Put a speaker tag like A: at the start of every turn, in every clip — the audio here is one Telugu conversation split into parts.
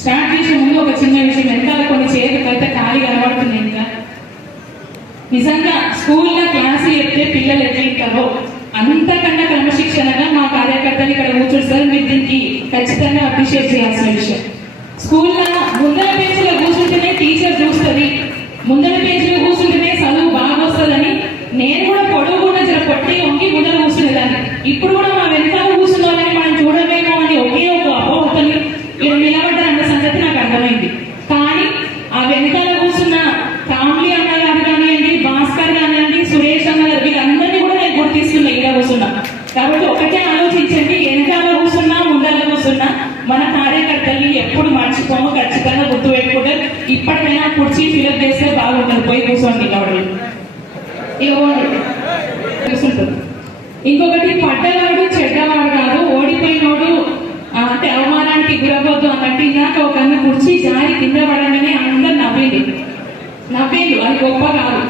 A: స్టార్ట్ చేసే ముందు ఒక చిన్న విషయం వెనకాల కొన్ని చేతులు అయితే ఖాళీ కనబడుతున్నాయి ఇంకా. నిజంగా స్కూల్లో క్లాస్ చెప్తే పిల్లలు ఎట్లా అంతకన్నా క్రమశిక్షణగా మా కార్యకర్తలు ఇక్కడ కూర్చోడు సార్ మీరు దీనికి ఖచ్చితంగా అప్రిషియేట్ చేయాల్సిన విషయం. స్కూల్లో ముందర పేజీలో కూర్చుంటేనే టీచర్ చూస్తుంది. ముందర పేజీలో కూర్చుంటేనే చదువు బాగా వస్తుందని నేను కూడా పొడవు కూడా జర కొట్టి వంగి ముందర కూర్చునేదాన్ని. ఇప్పుడు కూడా ముందర మన కార్యకర్తల్ని ఎప్పుడు మర్చిపోము ఖచ్చితంగా గుర్తు పెట్టుకుంటే ఇప్పటికైనా కుర్చీ ఫిలప్ చేస్తే బాగుంటుంది. పోయి కూర్చోండి ఎవరు ఇవ్వండి కూర్చుంటుంది ఇంకొకటి పడ్డవాడు చెడ్డవాడు కాదు ఓడిపోయినోడు అంటే అవమానానికి గురవద్దు అన్నట్టు ఇందాక ఒక అన్న కుర్చీ జారి కింద పడగానే అందరు నవ్వింది. నవ్వేది. అది గొప్ప కాదు.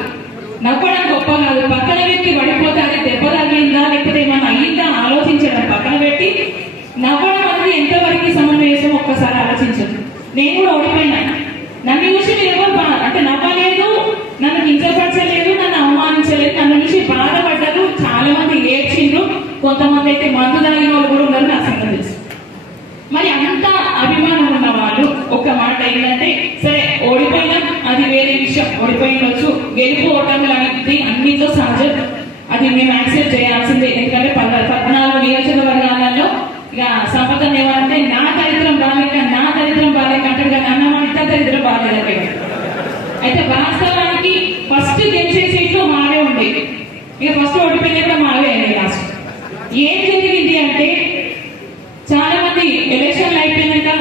A: నవ్వడం గొప్ప కాదు. పక్కన పెట్టి పడిపోతే అది దెబ్బ తగిలిందా లేకపోతే ఏమైనా అయ్యిందా ఆలోచించడం పక్కన పెట్టి నవ్వడం అనేది ఎంతవరకు సమన్వయం ఒక్కసారి ఆలోచించదు నేను కూడా ఓడిపోయినా. నన్ను చూసి మీరు ఎవరు బా- అంటే నవ్వలేదు నన్ను కించపరచలేదు నన్ను అవమానించలేదు నన్ను చూసి బాధపడ్డారు చాలా మంది ఏడ్చిండ్రు కొంతమంది అయితే మందు తాగిన వాళ్ళు కూడా ఉన్నారు నా సంగతి తెలుసు. మరి అంత అభిమానం ఉన్న వాళ్ళు ఒక మాట ఏంటంటే సరే ఓడిపోయినా అది వేరే విషయం. ఓడిపోయినొచ్చు గెలుపు ఓటములు అనేది అన్నితో సహజం. అది మేము యాక్సెప్ట్ చేయాల్సిందే. ఎందుకంటే పద్నాలుగు నియోజకవర్గాలు ఇక సంపద ఏమంటే నా దరిద్రం బాలేక నా దరిద్రం బాలేక అంటారు కానీ అన్న మన దరిద్రం బాగాలేదంటే. అయితే వాస్తవానికి ఫస్ట్ గెలిచే సీట్లు మావే ఉండేవి ఇక ఫస్ట్ ఓడిపోయిన కూడా మావే అండి లాస్ట్ ఏం జరిగింది అంటే చాలా మంది ఎలక్షన్లు అయిపోయినాక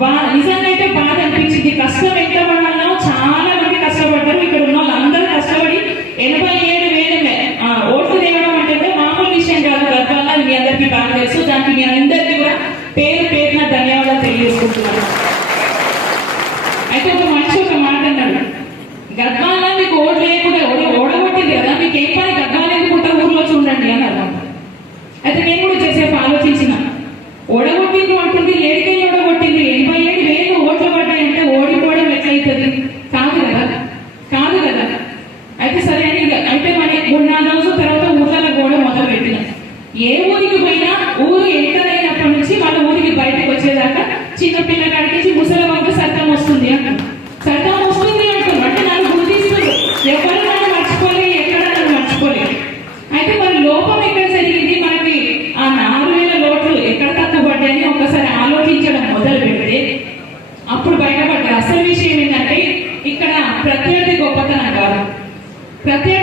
A: బా నిజంగా అయితే బాధ అనిపించింది కష్టం ఎంత పడాలో చాలా మంది కష్టపడ్డారు ఇక్కడ ఉన్న వాళ్ళందరూ కష్టపడి ఎనభై ఏడు వేల ఆ, ఓట్లు తేవడం అంటే కూడా మామూలు విషయం కాదు గద్వాల అది మీ అందరికీ బాగా తెలుసు దానికి మీ అందరికీ కూడా పేరు పేరున ధన్యవాదాలు తెలియజేసుకుంటున్నాను అయితే ఒక మనిషి ఒక మాట అన్నాడు గద్వాల మీకు ఓటు లేకుండా ఓడ- ఓడగొట్టింది కదా మీకు ఏం పని గద్వాల ఎందుకుంటా ఊర్లో చూడండి అన్నారు అయితే నేను కూడా చేసేపు ఆలోచించిన ఓడగొట్టింది అంటుంది ఏడికై ఓడగొట్టింది ఎనభై ఏడు వేలు ఓట్లు పడ్డాయంటే ఓడిపోవడం ఎట్లయితుంది? కాదు కదా? కాదు కదా? అయితే సరే అని ఇక అయితే మరి మూడు నాలుగు రోజుల తర్వాత ఊర్లలో కూడా మొదలు పెట్టిన ఏ ఊరికి పోయినా ఊరు ఎంటర్ అయినప్పటి నుంచి వాళ్ళ ఊరికి బయటకు వచ్చేదాకా చిన్న ప్రత్యర్థి గొప్పతనం కాదు. ప్రత్యర్థి